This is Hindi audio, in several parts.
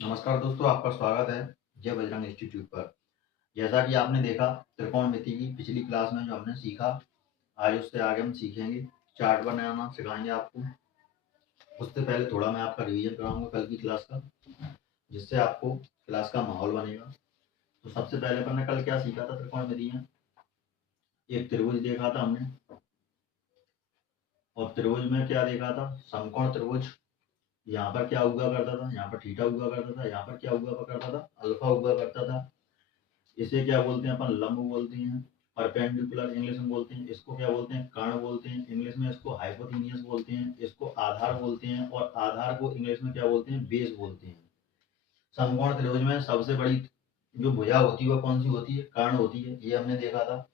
नमस्कार दोस्तों, आपका स्वागत है जय बजरंग इंस्टीट्यूट पर। जैसा कि आपने देखा त्रिकोणमिति की पिछली क्लास में जो हमने सीखा, आज उससे आगे हम सीखेंगे। चार्ट बनाना सिखाएंगे आपको। उससे पहले थोड़ा मैं आपका रिवीजन कराऊंगा कल की क्लास का, जिससे आपको क्लास का माहौल बनेगा। तो सबसे पहले अपन ने कल क्या सीखा था त्रिकोणमिति में? एक त्रिभुज देखा था हमने, और त्रिभुज में क्या देखा था? समकोण त्रिभुज। यहाँ पर क्या हुआ करता था? यहाँ पर थीटा हुआ करता था। यहाँ पर क्या हुआ करता था? अल्फा हुआ करता था। इसे क्या बोलते हैं? अपन लंब बोलते हैं, परपेंडिकुलर इंग्लिश में बोलते हैं। इसको क्या बोलते हैं? कर्ण बोलते हैं इंग्लिश में। इसको हाइपोथेनियस बोलते हैं। इसको आधार बोलते हैं, और आधार को इंग्लिश में क्या बोलते हैं? बेस बोलते हैं। समकोण त्रिभुज में सबसे बड़ी जो भुजा होती है वो कौन सी होती है? कर्ण होती है। ये हमने देखा था।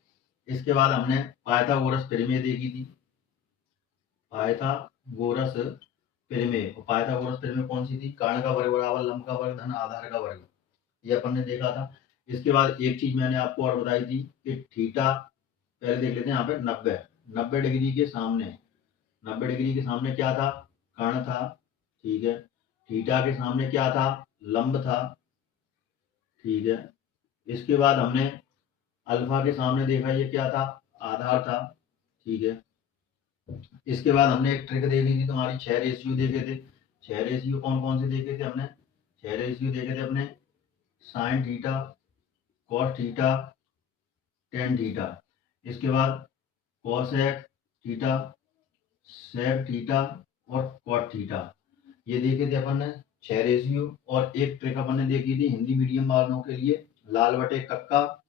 इसके बाद हमने पाइथागोरस प्रमेय देखी थी। पाइथागोरस प्रमेय, और पाइथागोरस प्रमेय कौन सी थी? कर्ण का वर्ग बराबर लंब का वर्ग धन आधार का वर्ग। ये अपन ने देखा था। इसके बाद एक चीज मैंने आपको और बताई थी कि थीटा, पहले देख लेते हैं। यहाँ पे 90 डिग्री के सामने, 90 डिग्री के सामने क्या था? कर्ण था। ठीक है। थीटा के सामने क्या था? लंब था। ठीक है। इसके बाद हमने अल्फा के सामने देखा, ये क्या था? आधार था। ठीक है। इसके बाद हमने एक ट्रिक देखी थी, तुम्हारी 6 रेशियो देखे थे। 6 रेशियो कौन कौन से देखे थे हमने? 6 रेशियो देखे थे अपने। Sine theta, cos theta, tan theta. इसके बाद कॉसेक थीटा, सेक थीटा और कॉट थीटा। ये देखे थे अपन ने 6 रेशियो। और एक ट्रिक अपन ने देखी थी हिंदी मीडियम वालों के लिए, लाल बटे कक्का,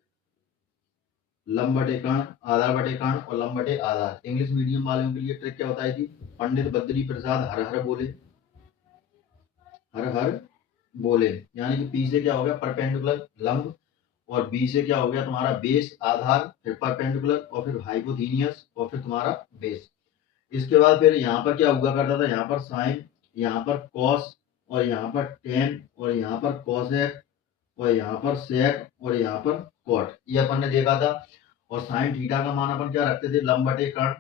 लंब बटे कर्ण, आधार बटे कर्ण और लंब बटे आधार। इंग्लिश मीडियम वालों के लिए ट्रिक क्या बताई थी? पंडित बद्री प्रसाद हर हर बोले, हर हर बोले। यानी कि पी से क्या हो गया? परपेंडिकुलर लंब, और बी से क्या हो गया तुम्हारा? बेस आधार, फिर परपेंडिकुलर, और फिर हाइपोथेनियस, और फिर तुम्हारा बेस। इसके बाद फिर यहाँ पर क्या हुआ करता था? यहाँ पर साइन, यहाँ पर कॉस, और यहाँ पर टेन, और यहाँ पर कॉसेक, और यहाँ पर सेक, और यहाँ पर कॉट। ये अपन ने देखा था। और साइन थीटा का मान अपन क्या रखते थे? लंब बटे कर्ण।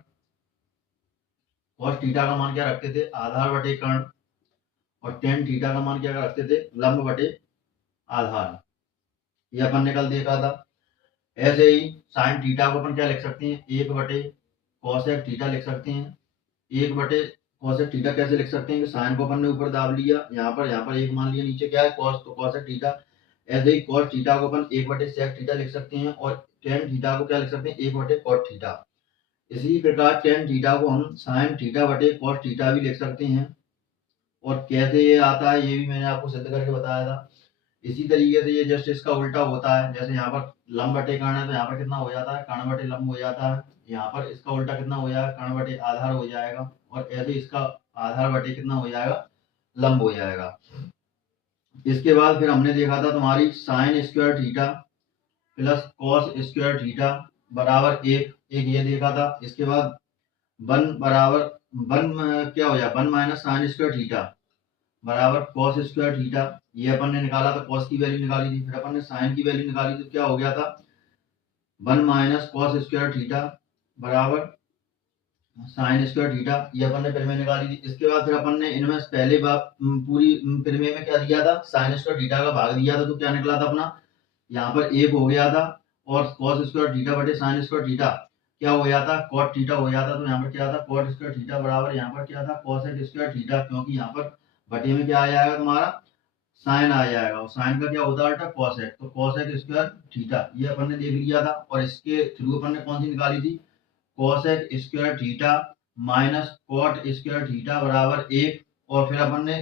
कॉस थीटा का मान क्या रखते थे? आधार बटे कर्ण। और टेन थीटा का मान क्या रखते थे? लंब बटे आधार। ये अपन ने कल देखा था। ऐसे ही साइन थीटा को अपन क्या लिख सकते हैं? एक बटे कॉसेक थीटा लिख सकते हैं। एक बटे कॉसेक थीटा कैसे लिख सकते हैं? कि साइन को अपन ने ऊपर दाब लिया, यहाँ पर एक मान लिया, नीचे क्या है? कॉस, तो कॉसेक थीटा। ऐसे ही कॉस थीटा को अपन एक बटे सेक थीटा लिख सकते हैं, और टेन थीटा को क्या लिख सकते हैं? एक बटे कॉट थीटा। इसी प्रकार टेन थीटा को हम साइन थीटा बटे कॉस थीटा भी लिख सकते हैं। और कैसे ये आता है ये भी मैंने आपको सिद्ध करके बताया था। इसी तरीके से ये जस्ट इसका उल्टा होता है। जैसे यहाँ पर लंब बटे कर्ण है, तो यहाँ पर कितना हो जाता है? कर्ण बटे लंब हो जाता है। यहाँ पर इसका उल्टा कितना हो जाएगा? कर्ण बटे आधार हो जाएगा। और ऐसे इसका आधार बटे कितना हो जाएगा? लंब हो जाएगा। इसके बाद फिर हमने देखा था तुम्हारी sine square theta plus cos square theta बराबर एक, एक ये देखा था। इसके बाद वन बराबर वन क्या हो जाए? One minus sine square theta बराबर कॉस स्क्वायर थीटा। ये अपन ने निकाला था, कॉस की वैल्यू निकाली थी। फिर अपन ने साइन की वैल्यू निकाली, तो क्या हो गया था? One minus cos square theta बराबर साइन स्क्वायर थीटा। ये अपन ने प्रमेय निकाली थी। इसके बाद फिर अपन ने इनमें से पहले बार पूरी प्रमेय में क्या दिया था? साइन स्क्वायर थीटा का भाग दिया था, तो क्या निकला था अपना? यहाँ पर एक हो गया था। और कॉस स्क्वायर थीटा बटे साइन स्क्वायर थीटा क्या हो जाता? कॉट थीटा हो जाता। तो यहाँ पर क्या था? कॉट स्क्वायर थीटा बराबर यहाँ पर क्या था? कॉसेक स्क्वायर थीटा, क्योंकि यहाँ पर बटे में क्या आ जाएगा तुम्हारा? साइन आ जाएगा। और साइन का क्या होता है? कॉसेक। तो कॉसेक स्क्वायर थीटा ये अपन ने देख लिया था। और इसके थ्रू अपन ने कौन सी निकाली थी? Cosec square theta minus cot square theta बराबर एक। और फिर अपन ने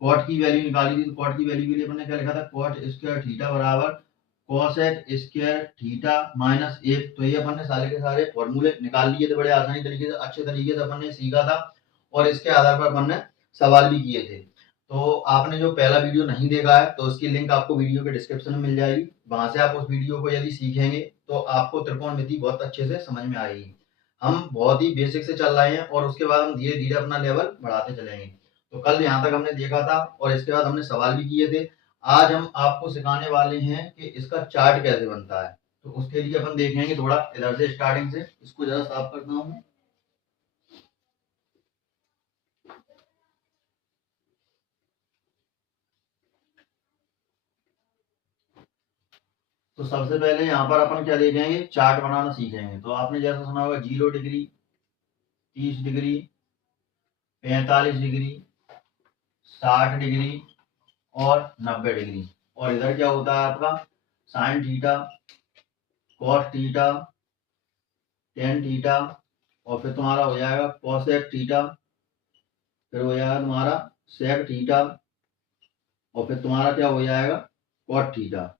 कॉट की वैल्यू निकाली थी। तो कॉट की वैल्यू के लिए अपन ने क्या लिखा था? कॉट स्क्वायर थीटा बराबर कॉसेक स्क्वायर थीटा माइनस एक। तो ये अपन ने सारे के सारे फॉर्मूले निकाल लिए थे बड़े आसानी तरीके से, अच्छे तरीके से अपन ने सीखा था। और इसके आधार पर अपन ने सवाल भी किए थे। तो आपने जो पहला वीडियो नहीं देखा है, तो उसकी लिंक आपको वीडियो के डिस्क्रिप्शन में मिल जाएगी। वहां से आप उस वीडियो को यदि सीखेंगे, तो आपको त्रिकोणमिति बहुत अच्छे से समझ में आएगी। हम बहुत ही बेसिक से चल रहे हैं, और उसके बाद हम धीरे धीरे अपना लेवल बढ़ाते चलेंगे। तो कल यहाँ तक हमने देखा था, और इसके बाद हमने सवाल भी किए थे। आज हम आपको सिखाने वाले हैं कि इसका चार्ट कैसे बनता है। तो उसके लिए अपन देखेंगे थोड़ा इधर से स्टार्टिंग से। इसको जरा साफ करता हूँ। तो सबसे पहले यहाँ पर अपन क्या देखेंगे, चार्ट बनाना सीखेंगे। तो आपने जैसा सुना होगा 0 डिग्री, 30 डिग्री, 45 डिग्री, 60 डिग्री और 90 डिग्री। और इधर क्या होता है आपका sine theta, cos theta, tan theta, और फिर तुम्हारा हो जाएगा कॉसेक थीटा, फिर हो जाएगा तुम्हारा सेक थीटा, और फिर तुम्हारा क्या हो जाएगा cot theta,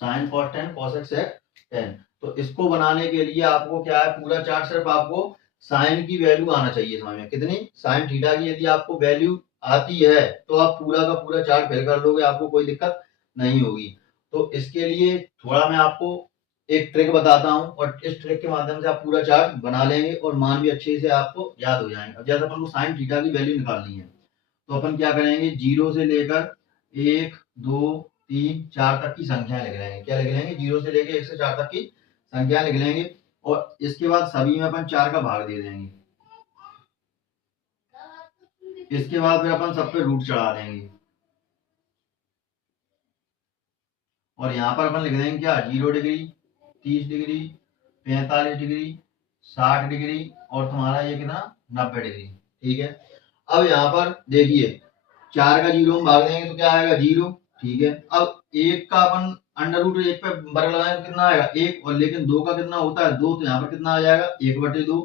sine cos tan cosec sec tan. तो इसको बनाने के लिए आपको क्या है, पूरा चार्ट सिर्फ आपको साइन की वैल्यू आना चाहिए समझ में। कितनी, साइन थीटा की यदि आपको वैल्यू आती है तो आप पूरा का पूरा चार्ट फिल कर लोगे, आपको कोई दिक्कत नहीं होगी। तो इसके लिए थोड़ा मैं आपको एक ट्रिक बताता हूँ, और इस ट्रिक के माध्यम से आप पूरा चार्ट बना लेंगे और मान भी अच्छे से आपको याद हो जाएंगे। अब जैसे अपन को साइन थीटा की वैल्यू निकालनी है, तो अपन क्या करेंगे, 0 से लेकर 1 2 3 4 तक की संख्या लिख लेंगे। क्या लिख लेंगे, 0 से लेकर 1 से 4 तक की संख्या लिख लेंगे, और इसके बाद सभी में अपन 4 का भाग दे देंगे। इसके बाद फिर अपन सब पे रूट चढ़ा देंगे, और यहाँ पर अपन लिख देंगे क्या, 0 डिग्री, 30 डिग्री, 45 डिग्री, 60 डिग्री, और तुम्हारा ये कितना 90 डिग्री। ठीक है, अब यहाँ पर देखिए 4 का 0 में भाग देंगे तो क्या आएगा 0। ठीक है, अब 1 का अपन अंडर रूट 1 पे वर्ग लगाएं तो कितना आएगा 1, और लेकिन 2 का कितना होता है 2, तो यहाँ पर कितना आ जाएगा 1/2।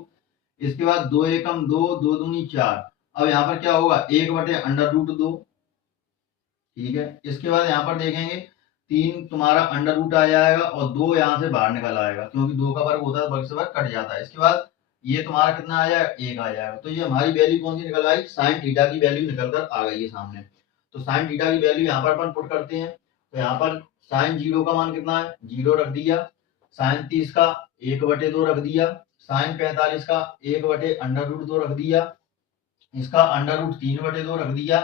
इसके बाद 2 एकम 2, 2 दूनी 4। अब यहाँ पर क्या होगा 1/√2। ठीक है, इसके बाद यहाँ पर देखेंगे 3 तुम्हारा अंडर रूट आ जाएगा, और 2 यहाँ से बाहर निकल आएगा, क्योंकि 2 का वर्ग होता है वर्ग से वर्ग कट जाता है। इसके बाद ये तुम्हारा कितना आ जाएगा 1 आ जाएगा। तो ये हमारी वैल्यू कौन सी निकल आई, साइन थीटा की वैल्यू निकल कर आ गई है सामने। तो साइन थीटा की वैल्यू यहाँ पर अपन पुट करते हैं। तो यहाँ पर साइन 0 का मान कितना है 0 रख दिया, साइन 30 का 1/2 रख दिया, साइन 45 का 1/√2 रख दिया, इसका √3/2 रख दिया,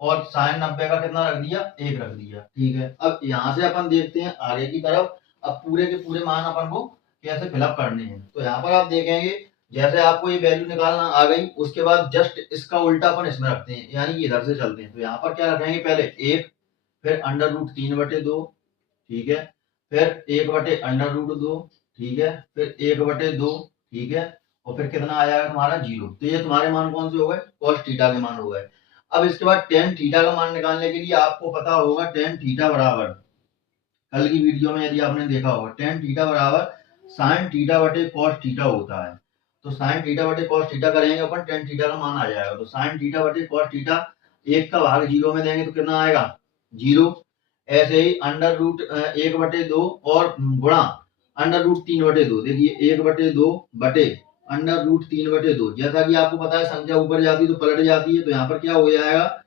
और साइन 90 का कितना रख दिया 1 रख दिया। ठीक है, अब यहाँ से अपन देखते हैं आगे की तरफ, अब पूरे के पूरे मान अपन को कैसे फिलअप करने हैं। तो यहाँ पर आप देखेंगे जैसे आपको ये वैल्यू निकालना आ गई, उसके बाद जस्ट इसका उल्टा अपन इसमें रखते हैं, यानी कि इधर से चलते हैं। तो यहाँ पर क्या रखेंगे, पहले 1, फिर √3/2, ठीक है, फिर 1/√2, ठीक है, फिर 1/2, ठीक है, और फिर कितना आ जाएगा तुम्हारा 0। तो ये तुम्हारे मान कौन से हो गए, कॉस थीटा के मान हो गए। अब इसके बाद टेन थीटा का मान निकालने के लिए आपको पता होगा टेन थीटा बराबर, कल की वीडियो में यदि आपने देखा होगा, टेन थीटा बराबर साइन थीटा बटे कॉस थीटा होता है। तो साइन थीटा बटे कॉस थीटा करेंगे अपन, टेन थीटा का मान आ जाएगा। तो साइन थीटा बटे कॉस थीटा 1 का भाग 0 में देंगे तो कितना आएगा 0। ऐसे ही √1/2 और गुणा √3/2। देखिए 1/2 बटे √3/2। जैसा कि आपको पता है संख्या ऊपर जाती है तो पलट जाती है, तो यहाँ पर क्या हो जाएगा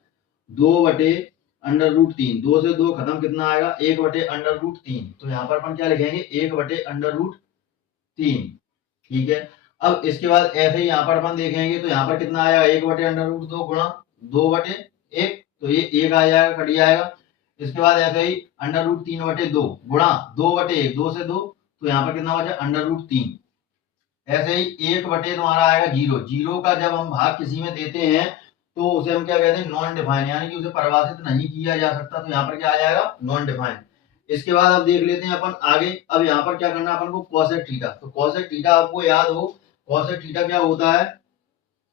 2/√3। 2 से 2 खत्म, कितना आएगा 1/√3। तो यहाँ पर अपन क्या लिखेंगे 1/√3। ठीक है, अब इसके बाद ऐसे ही यहाँ पर अपन देखेंगे तो यहाँ पर कितना आएगा 1/√2 गुणा 2/1, तो ये 1 आ जाएगा, कट जाएगा। इसके बाद ऐसे ही √3/2 गुणा 2/1, 2 से 2, तो यहाँ पर कितना बचा √3। ऐसे ही 1/, तुम्हारा आएगा 0। 0 का जब हम भाग किसी में देते हैं तो उसे हम क्या कहते हैं नॉन डिफाइन, यानी कि उसे परिभाषित नहीं किया जा सकता। तो यहाँ पर क्या आ जाएगा नॉन डिफाइन। इसके बाद अब देख लेते हैं अपन आगे। अब यहाँ पर क्या करना है अपन को, कॉसेक थीटा। तो कॉसेक थीटा आपको याद हो, कॉसेक थीटा क्या होता है,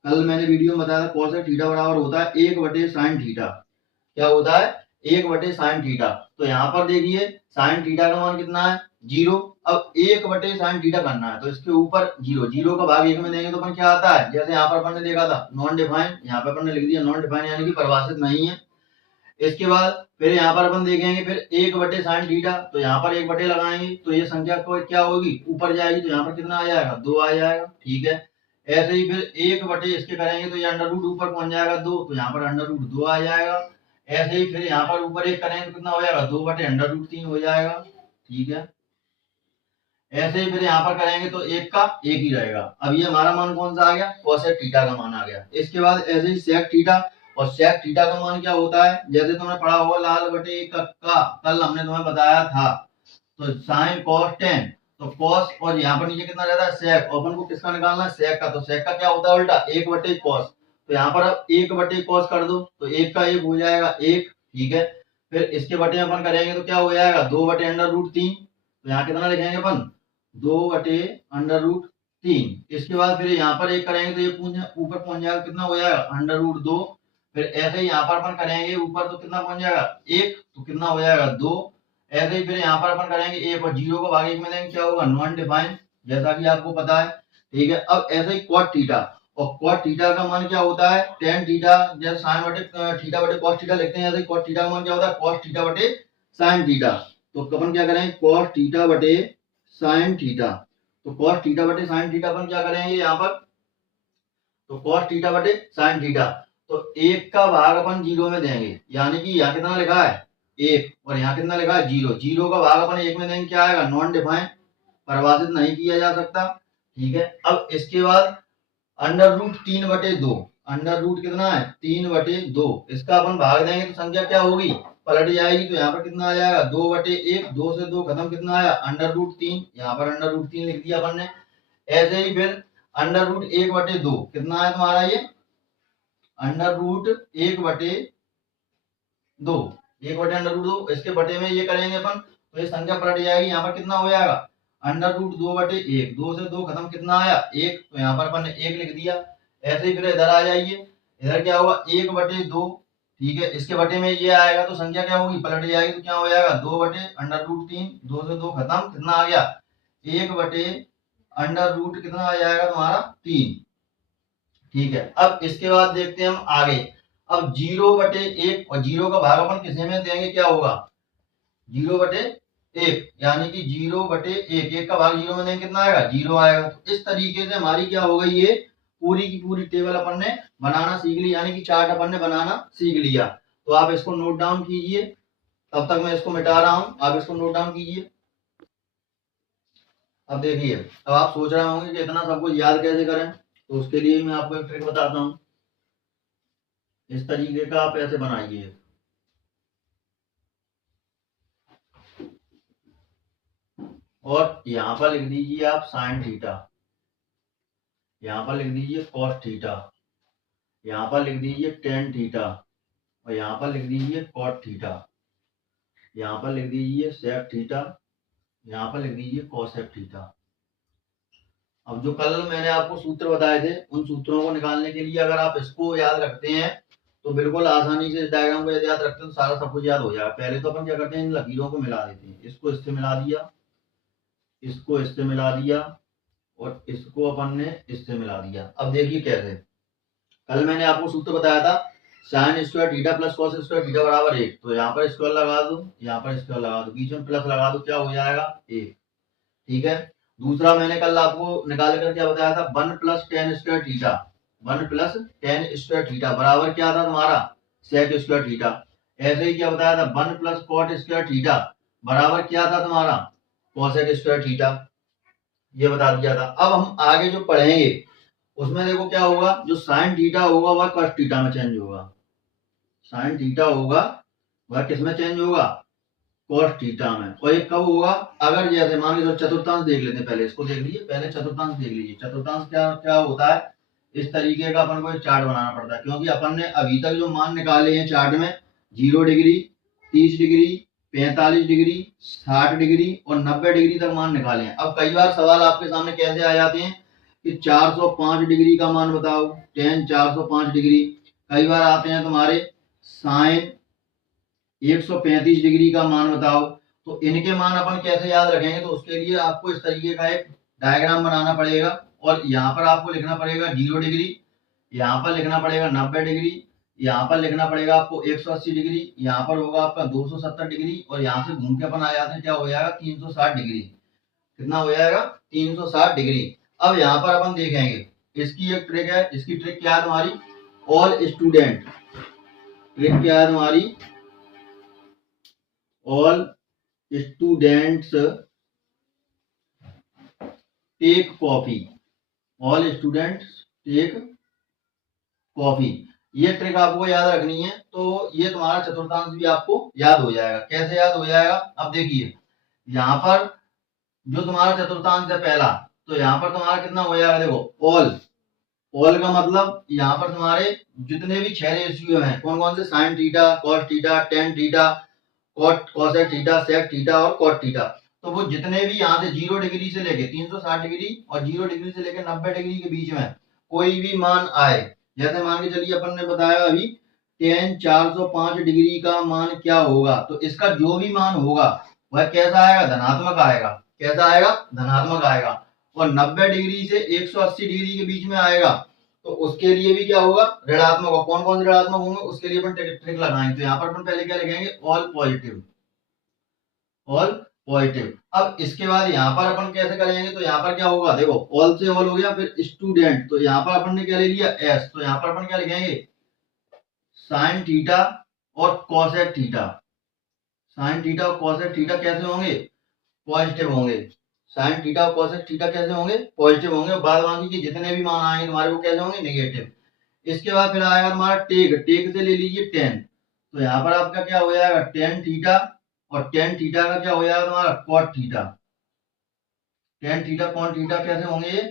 कल मैंने वीडियो में बताया था, कॉसेक थीटा बराबर होता है 1/sin थीटा। क्या होता है 1/sin थीटा। तो यहाँ पर देखिए साइन थीटा का मान कितना है 0। अब 1/sin थीटा करना है, तो इसके ऊपर 0, 0 का भाग 1 में देंगे तो अपन क्या आता है, जैसे यहाँ पर अपन ने देखा था नॉन डिफाइन, यहाँ पर अपन ने लिख दिया नॉन डिफाइन, यानी कि परिभाषित नहीं है। इसके बाद फिर यहाँ पर अपन देखेंगे फिर 1/sin थीटा। तो यहाँ पर 1 लगाएंगे तो ये संख्या को क्या होगी ऊपर जाएगी, तो यहाँ पर कितना आ जाएगा 2 आ जाएगा। ठीक है, ऐसे ही फिर 1/ इसके करेंगे तो ये अंडर रूट ऊपर पहुंच जाएगा 2, तो यहाँ पर √2 आ जाएगा। ऐसे ही फिर यहाँ पर ऊपर 1 करेंगे तो कितना हो जाएगा 2/√3 हो जाएगा। ठीक है, ऐसे ही फिर यहाँ पर करेंगे तो 1 का 1 ही रहेगा। अब ये हमारा मान कौन सा आ गया, कॉसेक थीटा का मान आ गया। इसके बाद ऐसे ही सेक थीटा, और सेक थीटा का मान क्या होता है, जैसे तुमने पढ़ा होगा लाल बटे का, कल हमने तुम्हें बताया था। तो साइन कॉस टेन, तो कॉस और यहाँ पर नीचे कितना रहता है सेक, अपन को किसका निकालना है सेक का। तो सेक का क्या होता है उल्टा 1/cos। तो यहाँ पर अब 1/cos कर दो तो 1 का 1 हो जाएगा 1। ठीक है, फिर इसके बटे में अपन करेंगे तो क्या हो जाएगा 2/√3। तो यहाँ कितना लिखेंगे अपन 2/√3। इसके बाद फिर यहाँ पर एक करेंगे तो ये ऊपर पहुंच जाएगा, कितना हो जाएगा √2। फिर ऐसे ही यहाँ पर अपन करेंगे ऊपर तो कितना पहुंच जाएगा 1, तो कितना हो जाएगा 2। ऐसे ही फिर यहाँ पर अपन करेंगे 1 और 0 को भाग 1 में देंगे, क्या होगा नॉन डिफाइन, जैसा कि आपको पता है। ठीक है, अब ऐसे ही cot थीटा, और cot थीटा का मान क्या होता है tan थीटा, जैसे sin बटे थीटा बटे cos थीटा लिखते हैं, ऐसे ही cot थीटा का मान क्या होता है cos थीटा बटे sin थीटा। तो अपन क्या करेंगे cos थीटा बटे sin थीटा। तो cos थीटा बटे sin थीटा अपन क्या करेंगे यहाँ पर, तो cos थीटा बटे sin थीटा, तो 1 का भाग अपन 0 में देंगे, यानी कि यहाँ कितना लिखा है 1 और यहाँ कितना लिखा है 0। 0 का भाग अपन 1 में देंगे, क्या आएगा नॉन डिफाइन, परिभाषित नहीं किया जा सकता। ठीक है, अब इसके बाद √3/2, √, कितना है 3/2, इसका अपन भाग देंगे तो संख्या क्या होगी पलट जाएगी। तो यहाँ पर कितना आ जाएगा 2/1, 2 से 2 खत्म, कितना आया √3, यहाँ पर √3 लिख दिया अपन ने। ऐसे ही फिर √1/2 कितना है तुम्हारा ये √1/2, 1/√2, इसके बटे में ये करेंगे अपन तो ये संख्या पलट जाएगी। यहाँ पर कितना हो जाएगा √2/1, 2 से 2 खत्म, कितना आया 1, तो यहाँ पर अपन ने 1 लिख दिया। ऐसे ही फिर इधर आ जाइए, इधर क्या होगा 1/2, ठीक है, इसके बटे में ये आएगा तो संख्या क्या होगी पलट जाएगी, तो क्या हो जाएगा 2/√3, 2 से 2 खत्म, कितना आ गया 1/√, कितना आ जाएगा तुम्हारा 3। ठीक है, अब इसके बाद देखते हैं हम आगे। अब 0/1 और 0 का भाग अपन किसी में देंगे, क्या होगा 0/1, यानी कि 0/1, 1 का भाग 0 में देंगे, कितना आएगा 0 आएगा। तो इस तरीके से हमारी क्या हो गई ये पूरी की पूरी टेबल अपन ने बनाना सीख ली, यानी कि चार्ट अपन ने बनाना सीख लिया। तो आप इसको नोट डाउन कीजिए, तब तक मैं इसको मिटा रहा हूं, आप इसको नोट डाउन कीजिए। अब देखिए, अब आप सोच रहे होंगे कि इतना सब कुछ याद कैसे करें, तो उसके लिए मैं आपको एक ट्रिक बताता हूं। इस तरीके का आप ऐसे बनाइए, और यहां पर लिख दीजिए आप साइन थीटा, यहां पर लिख दीजिए कॉस थीटा, यहां पर लिख दीजिए टेन थीटा, और यहां पर लिख दीजिए कॉट थीटा, यहां पर लिख दीजिए सेक थीटा, यहां पर लिख दीजिए कोसेक थीटा। अब जो कल मैंने आपको सूत्र बताए थे, उन सूत्रों को निकालने के लिए अगर आप इसको याद रखते हैं तो बिल्कुल आसानी से इस डायग्राम को याद रखते हैं तो सारा सब कुछ याद हो जाएगा। पहले तो अपन क्या करते हैं, इन लकीरों को मिला देते हैं, इसको इससे मिला दिया, इसको इससे मिला दिया, और इसको अपन ने इससे मिला दिया। अब देखिए कैसे, कल मैंने आपको सूत्र बताया था sine square theta plus cos square theta बराबर 1, तो यहाँ पर स्क्वायर लगा दो, यहाँ पर स्क्वायर लगा दो, बीच में प्लस लगा दो, क्या हो जाएगा 1। ठीक है, दूसरा मैंने कल आपको निकाल कर क्या बताया था 1 + tan square theta, 1 + tan square theta बराबर क्या था तुम्हारा सेक स्क्वायर थीटा। ऐसे ही क्या बताया था 1 + cot स्क्वायर थीटा बराबर क्या था तुम्हारा कोसेक स्क्वायर थीटा, ये बता दिया था। अब हम आगे जो पढ़ेंगे उसमें देखो क्या होगा, जो साइन थीटा होगा वह cos थीटा में चेंज होगा, साइन थीटा होगा वह किस में चेंज होगा cos थीटा में। और ये कब होगा, अगर जैसे मान लीजिए चतुर्थांश देख लेते हैं, पहले इसको देख लीजिए, पहले चतुर्थांश देख लीजिए। चतुर्थांश क्या क्या होता है, इस तरीके का अपन को एक चार्ट बनाना पड़ता है, क्योंकि अपन ने अभी तक जो मान निकाले हैं चार्ट में 0 डिग्री, 30 डिग्री, 45 डिग्री, 60 डिग्री और 90 डिग्री तक मान निकाले हैं। अब कई बार सवाल आपके सामने कैसे आ जाते हैं कि 405 डिग्री का मान बताओ, tan 405 डिग्री। कई बार आते हैं तुम्हारे साइन 135 डिग्री का मान बताओ। तो इनके मान अपन कैसे याद रखेंगे, तो उसके लिए आपको इस तरीके का एक डायग्राम बनाना पड़ेगा, और यहाँ पर आपको लिखना पड़ेगा 0 डिग्री, यहाँ पर लिखना पड़ेगा 90 डिग्री, यहाँ पर लिखना पड़ेगा आपको 180 डिग्री, यहाँ पर होगा आपका 270 डिग्री, और यहाँ से घूम के अपन आ जाते हैं, क्या हो जाएगा 360 डिग्री। कितना हो जाएगा 360 डिग्री। अब यहाँ पर अपन देखेंगे, इसकी एक ट्रिक है, इसकी ट्रिक क्या है तुम्हारी, ऑल स्टूडेंट, ट्रिक क्या है तुम्हारी, all students take coffee, all students take coffee. ये ट्रिक आपको याद रखनी है, तो ये तुम्हारा चतुर्थांश भी आपको याद हो जाएगा। कैसे याद हो जाएगा, अब देखिए यहाँ पर जो तुम्हारा चतुर्थांश है पहला, तो यहाँ पर तुम्हारा कितना हो जाएगा, देखो ऑल, ऑल का मतलब यहाँ पर तुम्हारे जितने भी 6 रेशियो हैं, कौन कौन से, sine theta, cos theta, tan theta, cosec theta, sec theta और cot थीटा। तो वो जितने भी यहाँ से 0 डिग्री से लेके 360 डिग्री और 0 डिग्री से लेके 90 डिग्री के बीच में कोई भी मान आए, जैसे मान के चलिए अपन ने बताया अभी tan 405 डिग्री का मान क्या होगा, तो इसका जो भी मान होगा वह कैसा आएगा, धनात्मक आएगा। कैसा आएगा, धनात्मक आएगा। और 90 डिग्री से 180 डिग्री के बीच में आएगा तो उसके लिए भी क्या होगा, ऋणात्मक। और कौन कौन से ऋणात्मक होंगे उसके लिए अपन ट्रिक लगाएंगे। तो यहाँ पर अपन पहले क्या लिखेंगे, ऑल पॉजिटिव, ऑल पॉजिटिव। अब इसके बाद यहाँ पर अपन कैसे करेंगे, तो यहाँ पर क्या होगा, देखो ऑल से ऑल हो गया, फिर स्टूडेंट, तो यहाँ पर अपन ने क्या ले लिया, एस। तो यहाँ पर अपन क्या लिखेंगे, साइन थीटा और कॉसेक थीटा। साइन थीटा और कॉसेक थीटा कैसे होंगे, पॉजिटिव होंगे। साइन थीटा और कॉसेक थीटा कैसे होंगे, पॉजिटिव होंगे। बाद बाकी के जितने भी मान आएंगे तुम्हारे वो कैसे होंगे, नेगेटिव। इसके बाद फिर आएगा तुम्हारा टेक। टेक से ले लीजिए टेन, तो यहाँ पर आपका क्या हो जाएगा, टेन थीटा, और टेन थीटा का क्या हो जाएगा तुम्हारा, cot theta. Tan theta cot theta कैसे होंगे, ये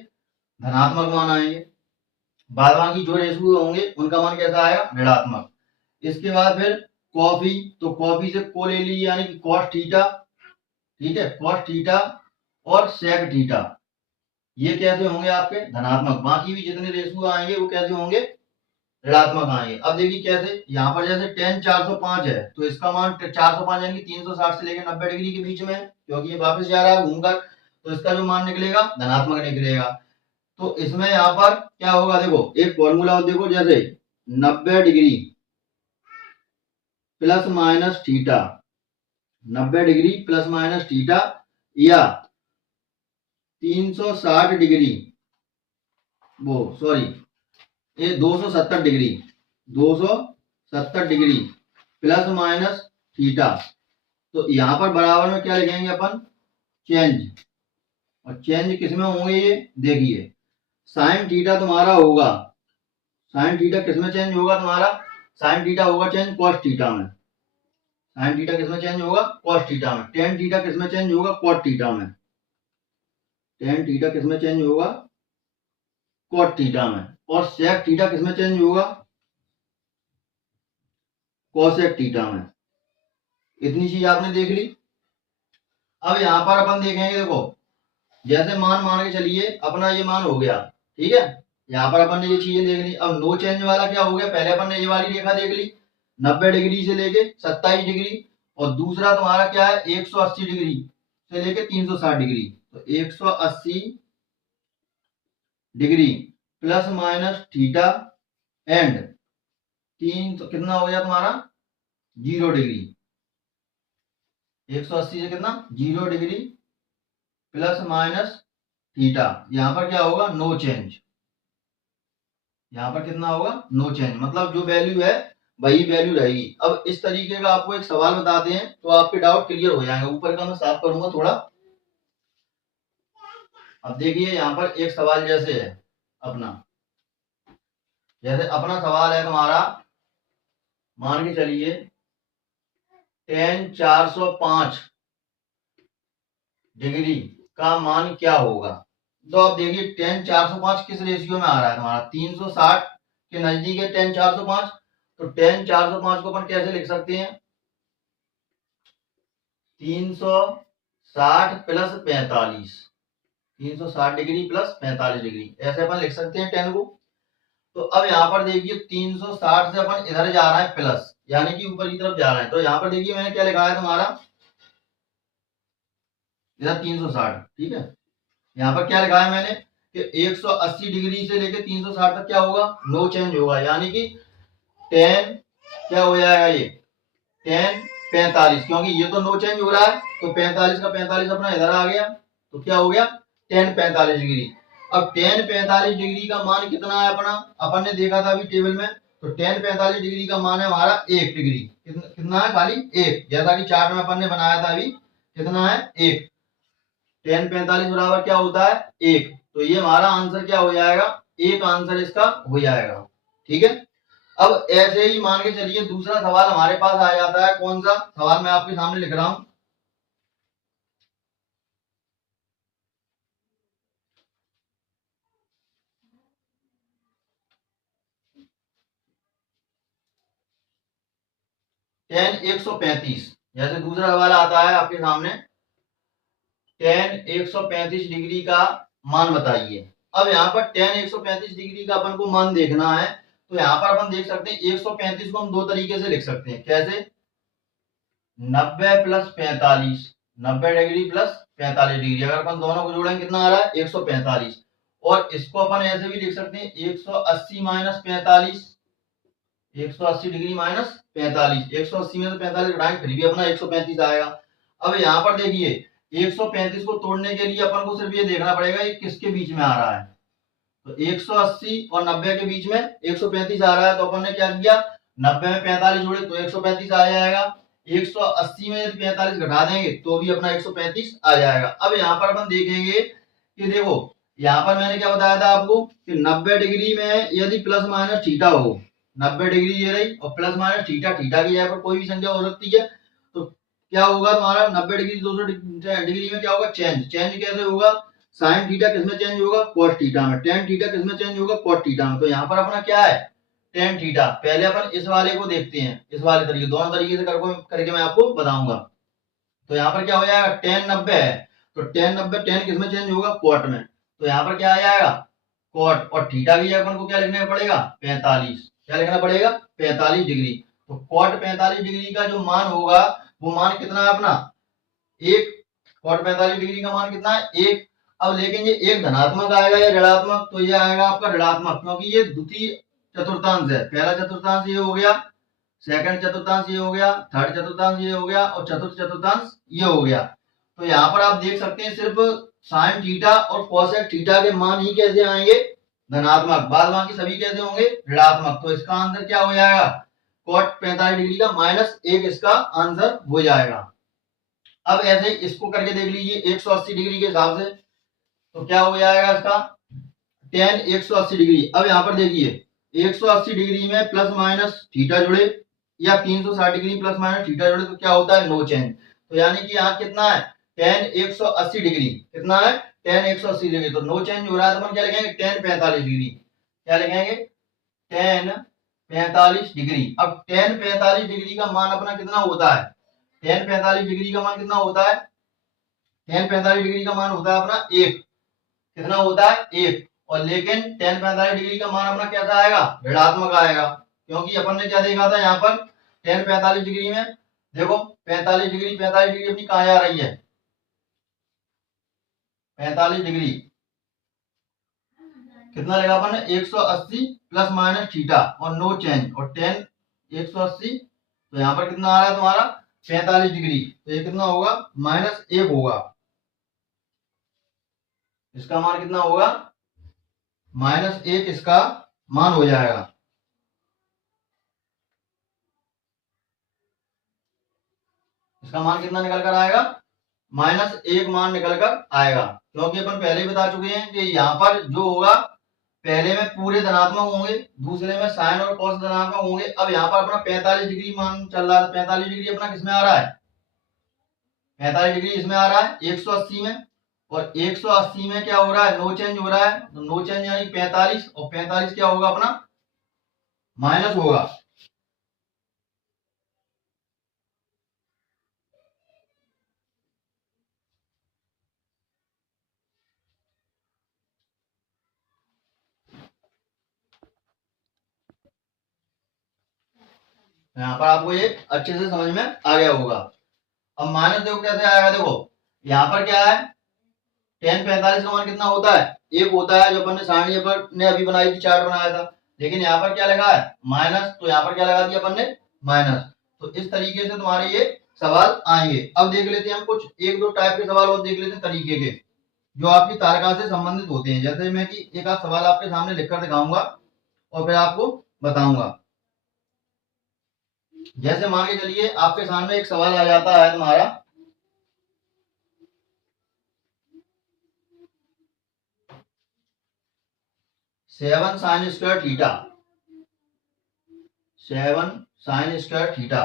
धनात्मक मान आएंगे। बाद बाकी जो रेशो होंगे उनका मान कैसा आएगा, ऋणात्मक। इसके बाद फिर कॉफी, तो कॉफी से को ले लीजिए यानी कि कॉस थीटा, ठीक है, कॉस थीटा और सेक थीटा, ये कैसे होंगे आपके, धनात्मक। बाकी भी जितने रेशो आएंगे वो कैसे होंगे, ऋणात्मक आएंगे। अब देखिए कैसे, यहाँ पर जैसे tan 405 है तो इसका मान 405 यानी कि 360 से लेकर 90 डिग्री के बीच में है, क्योंकि ये वापस जा रहा है घूमकर, तो इसका जो मान निकलेगा धनात्मक निकलेगा। तो इसमें यहाँ पर क्या होगा, देखो एक फॉर्मूला देखो, जैसे 90 degree plus minus theta, 90 degree plus minus theta, या 360 डिग्री, वो सॉरी ये 270 degree, 270 degree plus minus theta. तो यहाँ पर बराबर में क्या लिखेंगे अपन, चेंज। और चेंज किसमें होंगे, ये देखिए साइन थीटा तुम्हारा होगा, साइन थीटा किसमें चेंज होगा तुम्हारा, साइन थीटा होगा चेंज कॉस थीटा में। साइन थीटा किसमें चेंज होगा, कॉस थीटा में। टेन थीटा किसमें चेंज होगा, कॉट थीटा में। टेन थीटा किसमें चेंज होगा, कॉट थीटा में। और सेक थीटा किसमें चेंज होगा, कॉसेक थीटा में। इतनी चीज आपने देख ली। अब यहाँ पर अपन देखेंगे, देखो जैसे मान के चलिए अपना ये मान हो गया, ठीक है, यहाँ पर अपन ने ये चीजें देख ली। अब नो चेंज वाला क्या हो गया, पहले अपन ने ये वाली रेखा देख ली 90 डिग्री से लेके 27 डिग्री, और दूसरा तुम्हारा क्या है 180 डिग्री से लेके 360 डिग्री। तो 180 degree plus minus theta and तीन, तो कितना हो गया तुम्हारा 0 डिग्री। 180 से कितना 0 डिग्री प्लस माइनस थीटा, यहां पर क्या होगा, नो चेंज। यहां पर कितना होगा, नो चेंज, मतलब जो वैल्यू है वही वैल्यू रहेगी। अब इस तरीके का आपको एक सवाल बताते हैं तो आपके डाउट क्लियर हो जाएंगे। ऊपर का मैं साफ करूंगा थोड़ा। अब देखिए यहाँ पर एक सवाल जैसे है अपना, जैसे अपना सवाल है तुम्हारा, मान के चलिए tan 405 डिग्री का मान क्या होगा। तो आप देखिए tan 405 किस रेशियो में आ रहा है तुम्हारा, 360 के नजदीक है tan 405। तो tan 405 को अपन कैसे लिख सकते हैं, 360 प्लस 45, 360 डिग्री प्लस 45 डिग्री, ऐसे अपन लिख सकते हैं tan को। तो अब यहाँ पर देखिए 360 से अपन इधर जा रहा है प्लस, यानी कि ऊपर की तरफ जा रहा है। तो यहाँ पर देखिए मैंने क्या लिखा है तुम्हारा, इधर 360, ठीक है, यहाँ पर क्या लिखा है मैंने कि 180 डिग्री से लेकर 360 तक क्या होगा, नो चेंज होगा, यानी कि tan क्या हो जाएगा, ये tan 45, क्योंकि ये तो नो चेंज हो रहा है, तो 45 का 45 अपना इधर आ गया, तो क्या हो गया tan 45 डिग्री। अब tan 45 डिग्री का मान कितना है अपना, अपन ने देखा था अभी टेबल में, तो tan 45 डिग्री का मान है हमारा 1 डिग्री। कितना है, खाली 1, जैसा कि चार्ट में अपन ने बनाया था अभी, कितना है 1। tan 45 बराबर क्या होता है 1, तो ये हमारा आंसर क्या हो जाएगा, एक आंसर इसका हो जाएगा, ठीक है। अब ऐसे ही मान के चलिए दूसरा सवाल हमारे पास आ जाता है, कौन सा सवाल मैं आपके सामने लिख रहा हूं, tan 135, जैसे दूसरा सवाल आता है आपके सामने, tan 135 डिग्री का मान बताइए। अब यहाँ पर tan 135 डिग्री का अपन को मान देखना है, तो यहाँ पर अपन देख सकते हैं 135 को हम दो तरीके से लिख सकते हैं। कैसे? 90 प्लस 45, 90 डिग्री प्लस 45 डिग्री, अगर अपन दोनों को जोड़ेंगे कितना आ रहा है 145। और इसको अपन ऐसे भी लिख सकते हैं 180 माइनस 45, 180 डिग्री माइनस 45, 180 में से 45 घटाएंगे फिर भी अपना 135 आएगा। अब यहाँ पर देखिए 135 को तोड़ने के लिए अपन को सिर्फ ये देखना पड़ेगा ये किसके बीच में आ रहा है। तो 180 और 90 के बीच में 135 आ रहा है, तो अपन ने क्या किया 90 में 45 जोड़े तो 135 आ जाएगा, 180 में यदि 45 घटा देंगे तो भी अपना 135 आ जाएगा। अब यहाँ पर अपन देखेंगे कि देखो यहाँ पर मैंने क्या बताया था आपको कि 90 डिग्री में यदि प्लस माइनस थीटा हो, 90 डिग्री ये रही और प्लस माइनस थीटा, थीटा की जगह पर कोई भी संख्या हो सकती है, तो क्या होगा तुम्हारा 90 डिग्री 200 डिग्री में क्या होगा चेंज। चेंज कैसे होगा? साइन थीटा किसमें चेंज होगा? कॉस थीटा में। टेन थीटा किसमें चेंज होगा? कॉस थीटा में। तो यहाँ पर अपना क्या है टेन थीटा। पहले अपन इस वाले को देखते हैं, इस वाले तरीके, दोनों तरीके से करके मैं आपको बताऊंगा। तो यहाँ पर क्या हो जाएगा टेन 90 है, तो टेन 90 टेन किसमें चेंज होगा? कॉट में। तो यहाँ पर क्या आ जाएगा कॉट, और थीटा की जगह अपन को क्या लिखना पड़ेगा 45। क्या लिखना पड़ेगा 45 डिग्री। तो कॉट 45 डिग्री का जो मान होगा वो मान कितना है अपना एक। कॉट 45 डिग्री का मान कितना है एक। अब लेकिन ये एक धनात्मक आएगा या ऋणात्मक? तो ये आएगा आपका ऋणात्मक, क्योंकि ये द्वितीय चतुर्थांश है। पहला चतुर्थांश ये हो गया, सेकंड चतुर्थांश ये हो गया, थर्ड चतुर्थांश ये हो गया और चतुर्थ चतुर्थांश ये हो गया। तो यहाँ पर आप देख सकते हैं सिर्फ साइन थीटा और कोसेक थीटा के मान ही कैसे आएंगे धनात्मक, बाद बाकी सभी कैसे होंगे ऋणात्मक। तो इसका आंसर क्या हो जाएगा कॉट 45 डिग्री का माइनस एक इसका आंसर हो जाएगा। अब ऐसे इसको करके देख लीजिए 180 डिग्री के हिसाब से, तो क्या हो जाएगा इसका टेन 180 डिग्री। अब यहाँ पर देखिए 180 डिग्री में प्लस माइनस थीटा जुड़े या 360 डिग्री प्लस माइनस थीटा जुड़े तो क्या होता है नो चेंज। तो यानी कि यहाँ कितना है टेन 180 डिग्री, कितना है टेन 180 डिग्री, तो नो चेंज हो रहा है तो हम क्या लिखेंगे टेन 45 डिग्री। क्या लिखेंगे टेन 45 डिग्री। अब टेन 45 डिग्री का मान अपना कितना होता है, टेन 45 डिग्री का मान कितना होता है, टेन 45 डिग्री का मान होता है अपना एक। कितना होता है एक। और लेकिन टेन 45 डिग्री का मान अपना कैसा आएगा ऋणात्मक आएगा, क्योंकि अपन ने क्या देखा था यहाँ पर टेन 45 डिग्री में देखो 45 डिग्री अपनी कहाँ आ रही है 45 डिग्री, कितना लगा अपन ने 180 प्लस माइनस थीटा और नो चेंज और टेन 180, तो यहाँ पर कितना आ रहा है तुम्हारा 45 डिग्री, तो ये कितना होगा माइनस एक होगा। इसका मान कितना होगा माइनस एक इसका मान हो जाएगा। इसका मान कितना निकल कर आएगा माइनस एक मान निकल कर आएगा, क्योंकि अपन पहले ही बता चुके हैं कि यहाँ पर जो होगा पहले में पूरे धनात्मक होंगे, दूसरे में साइन और कॉस धनात्मक होंगे। अब यहाँ पर अपना 45 डिग्री मान चल रहा है, 45 डिग्री अपना किसमें आ रहा है 45 डिग्री इसमें आ रहा है 180 में, और 180 में क्या हो रहा है नो चेंज हो रहा है, तो नो चेंज यानी 45, और 45 क्या होगा अपना माइनस होगा। यहाँ पर आपको ये अच्छे से समझ में आ गया होगा। अब माइनस देखो कैसे आएगा, देखो यहाँ पर क्या है टेन 45 का मान कितना होता है एक होता है, जो अपन ने सारणी अपन ने अभी बनाई थी चार्ट बनाया था, लेकिन यहाँ पर क्या लगा है माइनस, तो यहाँ पर क्या लगा दिया अपन ने माइनस। तो इस तरीके से तुम्हारे ये सवाल आएंगे। अब देख लेते हैं हम कुछ एक दो टाइप के सवाल और देख लेते हैं तरीके के जो आपकी तारका से संबंधित होते हैं। जैसे मैं कि एक आध सवाल आपके सामने लिखकर दिखाऊंगा और फिर आपको बताऊंगा। जैसे मान के चलिए आपके सामने एक सवाल आ जाता है तुम्हारा 7 sine square theta, 7 sine square theta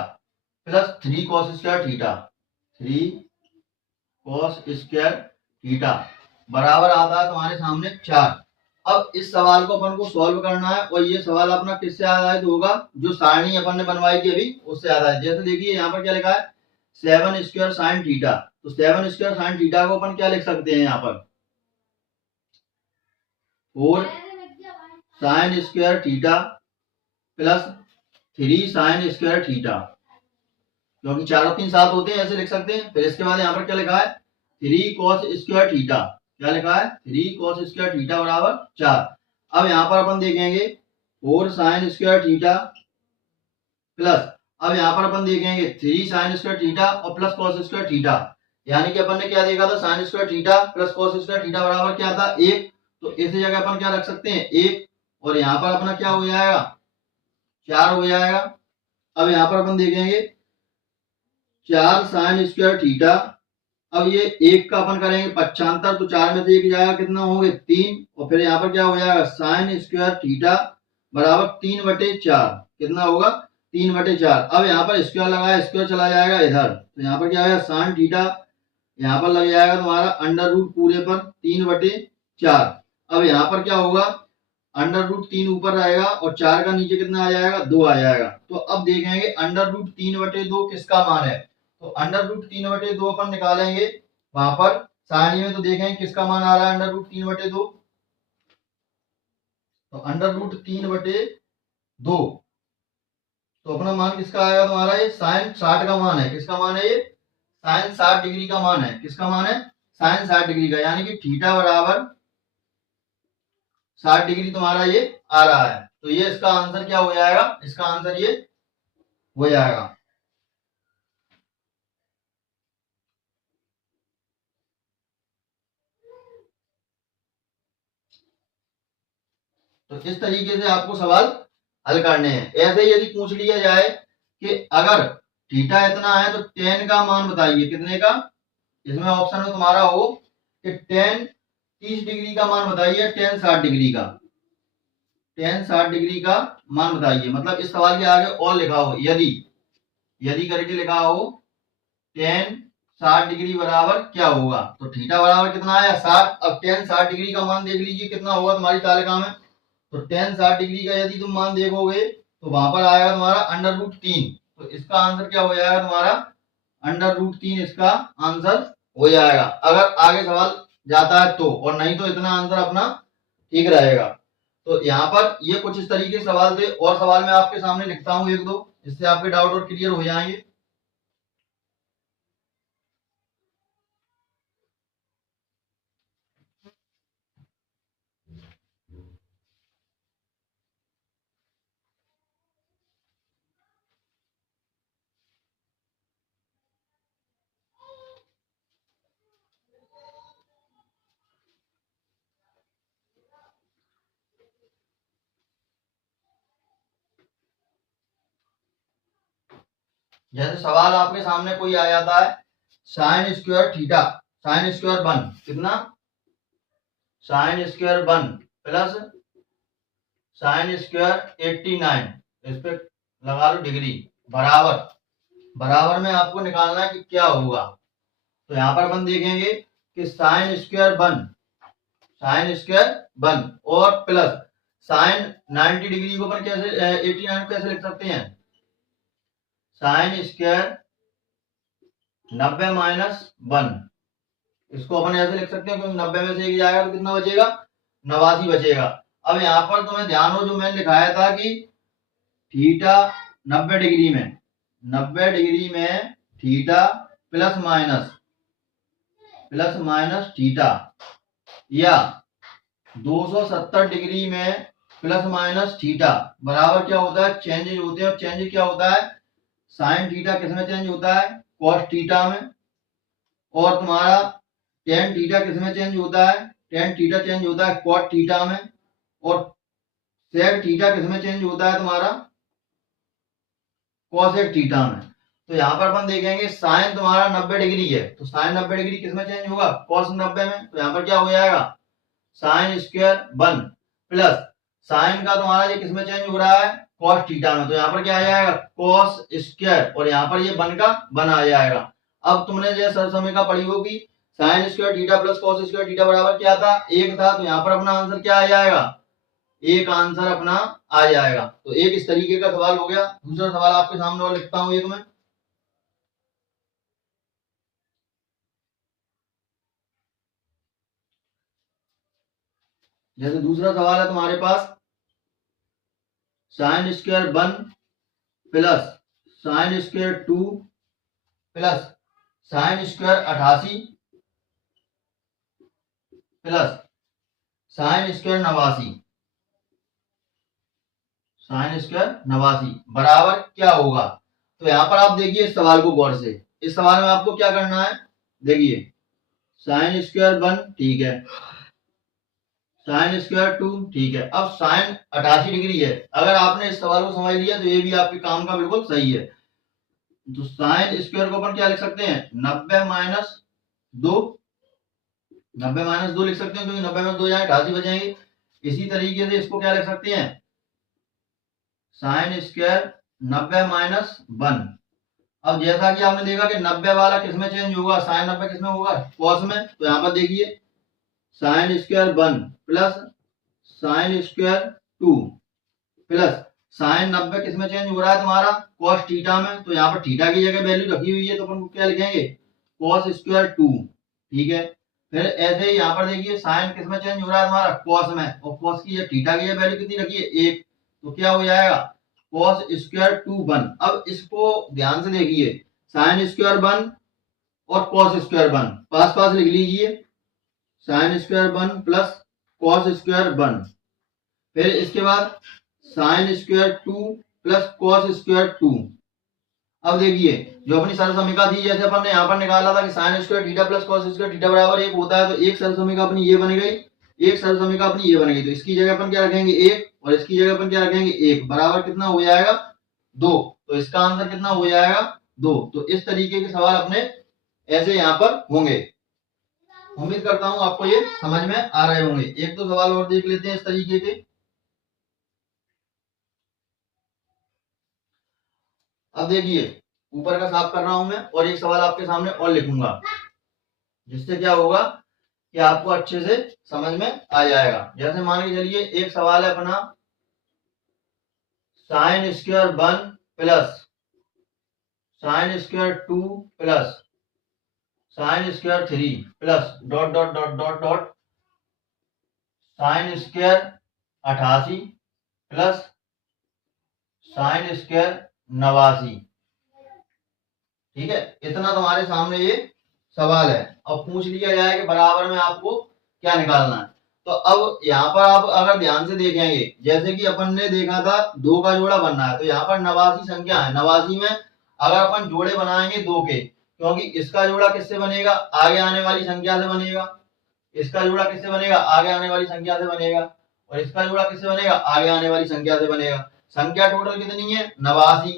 plus 3 cos square theta, 3 cos square theta बराबर आता है तुम्हारे सामने 4। अब इस सवाल को अपन को सॉल्व करना है, और ये सवाल अपना किससे आधारित होगा जो सारणी अपन ने बनवाई थी अभी उससे आधारित। जैसे देखिए यहाँ पर क्या लिखा है 7 स्क्वायर साइन थीटा। तो 7 स्क्वायर साइन थीटा को अपन क्या लिख सकते हैं यहाँ पर, 4 sine square theta plus 3 sine square theta, क्योंकि 4 और 3 7 होते हैं, ऐसे लिख सकते हैं। फिर इसके बाद यहाँ पर क्या लिखा है, 3 कॉस स्क्वायर थीटा। क्या लिखा है, 3 कॉस स्क्वायर थीटा बराबर 4। अब यहाँ पर अपन देखेंगे 4 साइन स्क्वायर थीटा प्लस, अब यहाँ पर अपन देखेंगे 3 साइन स्क्वायर थीटा और प्लस कॉस स्क्वायर थीटा। यानी कि अपन ने क्या देखा था, sine square theta plus cos square theta बराबर क्या था, 1। तो इस जगह अपन क्या रख सकते हैं, 1, और यहाँ पर अपना क्या हो जाएगा, 4 हो जाएगा। अब यहाँ पर अपन देखेंगे 4 साइन स्क्वायर थीटा, अब ये 1 का अपन करेंगे 75, तो 4 में से 1 जाएगा, कितना होंगे 3, और फिर यहाँ पर क्या हो जाएगा, साइन स्क्वायर थीटा बराबर 3/4, कितना होगा 3/4। अब यहाँ पर स्क्वायर लगाया, स्क्वायर चला जाएगा इधर, तो यहाँ पर क्या आएगा, साइन थीटा यहाँ पर लग जाएगा तुम्हारा अंडर रूट पूरे पर 3/4। अब यहाँ पर क्या होगा, अंडर रूट 3 ऊपर रहेगा और 4 का नीचे कितना आ जाएगा, 2 आ जाएगा। तो अब देखेंगे अंडर रूट 3/2 किसका मान है, तो अंडर रूट 3/2 अपन निकालेंगे वहां पर सारणी में, तो देखेंगे किसका मान आ रहा है अंडर रूट 3/2। तो अंडर रूट 3/2, तो अपना मान किसका आएगा तुम्हारा, ये साइन 60 का मान है। किसका मान है, ये साइन 60 डिग्री का मान है। किसका मान है, साइन 60 डिग्री का, यानी कि थीटा बराबर 60 डिग्री तुम्हारा ये आ रहा है। तो ये इसका आंसर क्या हो जाएगा, इसका आंसर ये हो जाएगा। तो इस तरीके से आपको सवाल हल करने हैं। ऐसे ही यदि पूछ लिया जाए कि अगर थीटा इतना है तो टेन का मान बताइए कितने का, इसमें ऑप्शन में तुम्हारा हो कि टेन 30 डिग्री का मान बताइए, टेन 60 डिग्री का, टेन 60 डिग्री का मान बताइए। मतलब इस सवाल के आगे और लिखा हो, यदि यदि करके लिखा हो टेन 60 डिग्री बराबर क्या होगा, तो थीटा बराबर कितना आया 60। अब टेन 60 डिग्री का मान देख लीजिए कितना होगा तुम्हारी तालिका में। तो टेन 60 डिग्री का यदि तुम मान देखोगे तो वहां पर आएगा तुम्हारा अंडर रूट 3। तो इसका आंसर क्या हो जाएगा तुम्हारा, अंडर रूट 3 इसका आंसर हो जाएगा, अगर आगे सवाल जाता है तो, और नहीं तो इतना आंसर अपना ठीक रहेगा। तो यहाँ पर ये कुछ इस तरीके के सवाल थे, और सवाल मैं आपके सामने लिखता हूँ एक दो, इससे आपके डाउट और क्लियर हो जाएंगे। जैसे सवाल आपके सामने कोई आ जाता है, sine square theta, sign square 1 कितना, sign square 1 plus sine square 89, इस पे लगा लो डिग्री, बराबर, बराबर में आपको निकालना है कि क्या होगा। तो यहाँ पर अपन देखेंगे कि साइन स्क्वायर 1, साइन स्क्वायर 1 और प्लस साइन 90 डिग्री को अपन कैसे 89 कैसे लिख सकते हैं, साइन स्क्वायर 90 माइनस 1, इसको अपन ऐसे लिख सकते हैं क्योंकि 90 में से 1 जाएगा तो कितना बचेगा, 89 बचेगा। अब यहाँ पर तुम्हें ध्यान हो जो मैंने दिखाया था कि थीटा 90 डिग्री में, 90 डिग्री में थीटा प्लस माइनस थीटा, या 270 डिग्री में प्लस माइनस थीटा बराबर क्या होता है, चेंज होते हैं। और चेंज क्या होता है, साइन थीटा किस में चेंज होता है, कॉस थीटा में, और तुम्हारा टेन थीटा किस में चेंज होता है, टेन थीटा चेंज होता है कॉट थीटा में, और सेक थीटा किस में चेंज होता है तुम्हारा, कॉसेक थीटा में। तो यहाँ पर अपन देखेंगे साइन तुम्हारा 90 डिग्री है, तो साइन 90 डिग्री किस में चेंज होगा, कॉस 90 में। तो यहाँ पर क्या हो जाएगा, साइन स्क्वायर 1 प्लस साइन का तुम्हारा ये किस में चेंज हो रहा है, कॉस थीटा में। तो यहाँ पर क्या आ जाएगा, कॉस स्क्वायर, और यहाँ पर ये 1 का 1 आ जाएगा। अब तुमने जो सर समय का पढ़ी होगी, sine square theta plus cos square theta बराबर क्या था, 1 था। तो यहाँ पर अपना आंसर क्या आ जाएगा, एक आंसर अपना आ जाएगा। तो एक इस तरीके का सवाल हो गया। दूसरा सवाल आपके सामने और लिखता हूं एक मैं, जैसे दूसरा सवाल है तुम्हारे पास sine square 1 plus sine square 2 plus sine square 88 plus sine square 89, sine square 89 बराबर क्या होगा। तो यहां पर आप देखिए इस सवाल को गौर से, इस सवाल में आपको क्या करना है, देखिए साइन स्क्वायर 1 ठीक है, साइन स्क्वायर 2 ठीक है, अब साइन 88 डिग्री है। अगर आपने इस सवाल को समझ लिया तो ये भी आपके काम का बिल्कुल सही है। तो साइन स्क्वायर को अपन क्या लिख सकते हैं, 90 माइनस 2, 90 माइनस 2 लिख सकते हैं क्योंकि 90 में 2 जाए 88 बचेंगे। इसी तरीके से इसको क्या लिख सकते हैं, साइन स्क्वायर 90 माइनस 1। अब जैसा कि आपने देखा कि 90 वाला किसमें चेंज होगा, साइन 90 किसमें होगा, कॉस में। तो यहाँ पर देखिए sign square 1 plus sine square 2 plus sign 90 किसमें चेंज हो रहा है तुम्हारा, कॉस थीटा में। तो यहाँ पर थीटा की जगह वैल्यू रखी हुई है तो अपन क्या लिखेंगे, कॉस स्क्वायर 2, ठीक है। फिर ऐसे ही यहाँ पर देखिए साइन किसमें चेंज हो रहा है तुम्हारा, कॉस में, और कॉस की थीटा की वैल्यू कितनी रखी है 1, तो क्या हो जाएगा कॉस स्क्वायर 2 1। अब इसको ध्यान से देखिए, साइन स्क्वायर 1 और कॉस स्क्वायर 1 पास पास लिख लीजिए, sign square 1 plus cos square 1, फिर इसके बाद sign square 2 plus cos square 2। अब देखिए जो अपनी सरल समीकरण थी, जैसे अपन ने यहाँ पर निकाला था कि sine square theta plus cos square theta बराबर 1 होता है, तो एक सरल समीकरण अपनी ये बन गई, एक सरल समीकरण अपनी ये बन गई। तो इसकी जगह अपन क्या रखेंगे 1 और इसकी जगह अपन क्या रखेंगे 1, बराबर कितना हो जाएगा 2। तो इसका आंसर कितना हो जाएगा 2। तो इस तरीके के सवाल अपने ऐसे यहाँ पर होंगे। उम्मीद करता हूं आपको ये समझ में आ रहे होंगे। एक दो सवाल और देख लेते हैं इस तरीके के। अब देखिए ऊपर का साफ कर रहा हूं मैं और एक सवाल आपके सामने और लिखूंगा, जिससे क्या होगा कि आपको अच्छे से समझ में आ जाएगा। जैसे मान के चलिए एक सवाल है अपना sign square 1 plus sine square 2 plus sine square 3 plus dot dot dot dot dot sign square 88 plus sine square 89, ठीक है। इतना तुम्हारे सामने ये सवाल है। अब पूछ लिया जाए कि बराबर में आपको क्या निकालना है। तो अब यहाँ पर आप अगर ध्यान से देखेंगे, जैसे कि अपन ने देखा था 2 का जोड़ा बनना है, तो यहाँ पर 89 संख्या है। 89 में अगर अपन जोड़े बनाएंगे 2 के, क्योंकि इसका जोड़ा किससे बनेगा, आगे आने वाली संख्या से बनेगा, इसका जोड़ा किससे बनेगा, आगे आने वाली संख्या से बनेगा, और इसका जोड़ा किससे बनेगा, आगे आने वाली संख्या से बनेगा। संख्या टोटल कितनी है 89।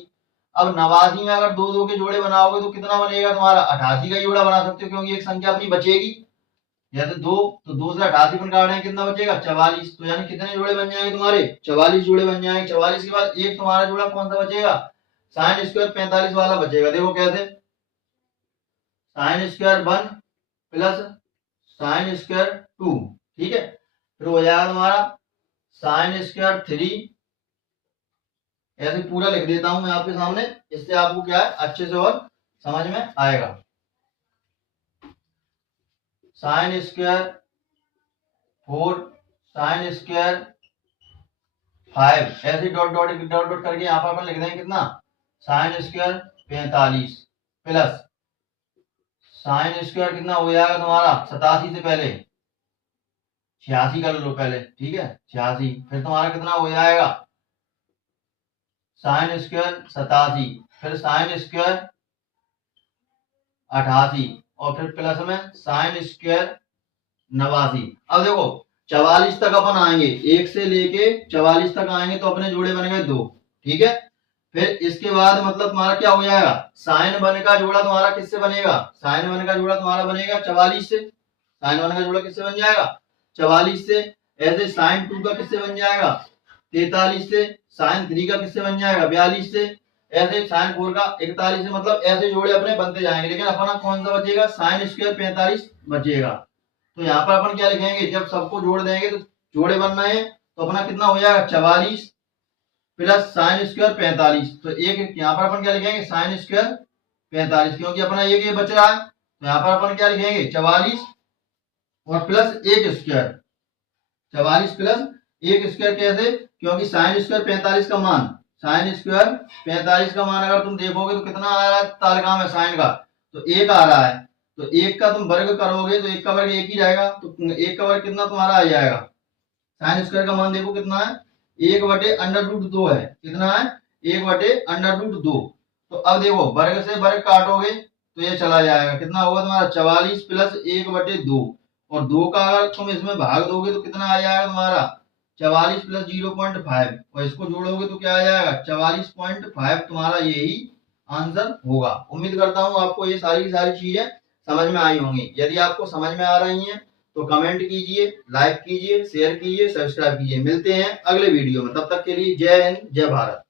अब 89 में अगर 2 2 के जोड़े बनाओगे तो कितना बनेगा तुम्हारा, 88 का जोड़ा बना सकते हो, क्योंकि एक संख्या अपनी बचेगी। जैसे 2, तो 2 से 88 पर काटें कितना बचेगा 44। तो यानी कितने जोड़े बन जाएंगे तुम्हारे, 44 जोड़े बन जाएंगे। 44 के बाद एक तुम्हारा जोड़ा कौन सा बचेगा, साइन स्क्वायर 45 वाला बचेगा। देखो कैसे, sign square 1 plus sine square 2, ठीक है। फिर हो जाएगा तुम्हारा साइन स्क्वायर 3, ऐसे पूरा लिख देता हूं मैं आपके सामने, इससे आपको क्या है अच्छे से और समझ में आएगा। साइन स्क्वायर 4 साइन स्क्वायर 5, ऐसे डॉट डॉट डॉट डॉट करके यहाँ पर अपन लिख देंगे कितना, sine square 45 plus sine square कितना हो जाएगा तुम्हारा 87 से पहले 86 कर लो पहले, ठीक है 86। फिर तुम्हारा कितना हो जाएगा साइन स्क्वायर 87, फिर साइन स्क्वायर 88 और फिर प्लस में साइन स्क्वायर 89। अब देखो 44 तक अपन आएंगे, 1 से लेके 44 तक आएंगे तो अपने जोड़े बन गए 2, ठीक है। फिर इसके बाद मतलब तुम्हारा क्या हो जाएगा, साइन 1 का जोड़ा तुम्हारा किससे बनेगा, साइन 1 का जोड़ा तुम्हारा बनेगा 44 से, साइन 1 का जोड़ा किससे बन जाएगा 44 से। ऐसे साइन 2 का किससे बन जाएगा 43 से, साइन 3 का किससे बन जाएगा 42 से, ऐसे साइन 4 का 41 से। मतलब ऐसे जोड़े अपने बनते जाएंगे, लेकिन अपना कौन सा बचेगा, साइन स्क्वायर 45 बचेगा। तो यहाँ पर अपन क्या लिखेंगे, जब सबको जोड़ देंगे तो जोड़े बनना है, तो अपना कितना हो जाएगा 44 प्लस साइन स्क्वायर 45। तो एक यहाँ पर अपन क्या लिखेंगे साइन स्क्वायर 45, क्योंकि अपना एक ये बच रहा है। तो यहाँ पर अपन क्या लिखेंगे 44 और प्लस 1 स्क्वायर, 44 प्लस 1 स्क्वायर कैसे, क्योंकि साइन स्क्वायर 45 का मान, साइन स्क्वायर 45 का मान अगर तुम देखोगे तो कितना आ रहा है तालिका में साइन का, तो 1 आ रहा है। तो 1 का तुम वर्ग करोगे तो 1 का वर्ग 1 ही रहेगा, तो 1 का वर्ग कितना तुम्हारा आ जाएगा, साइन स्क्वायर का मान देखो कितना है, 1/√2 है, कितना है 1/√2। तो अब देखो वर्ग से वर्ग काटोगे तो ये चला जाएगा, कितना होगा तुम्हारा 44 प्लस 1/2, और 2 का अगर तुम इसमें भाग दोगे तो कितना आ जाएगा तुम्हारा 44 प्लस 0.5, और इसको जोड़ोगे तो क्या आ जाएगा 44.5, तुम्हारा यही आंसर होगा। उम्मीद करता हूँ आपको ये सारी चीजें समझ में आई होंगी। यदि आपको समझ में आ रही हैं तो कमेंट कीजिए, लाइक कीजिए, शेयर कीजिए, सब्सक्राइब कीजिए। मिलते हैं अगले वीडियो में, तब तक के लिए जय हिंद, जय भारत।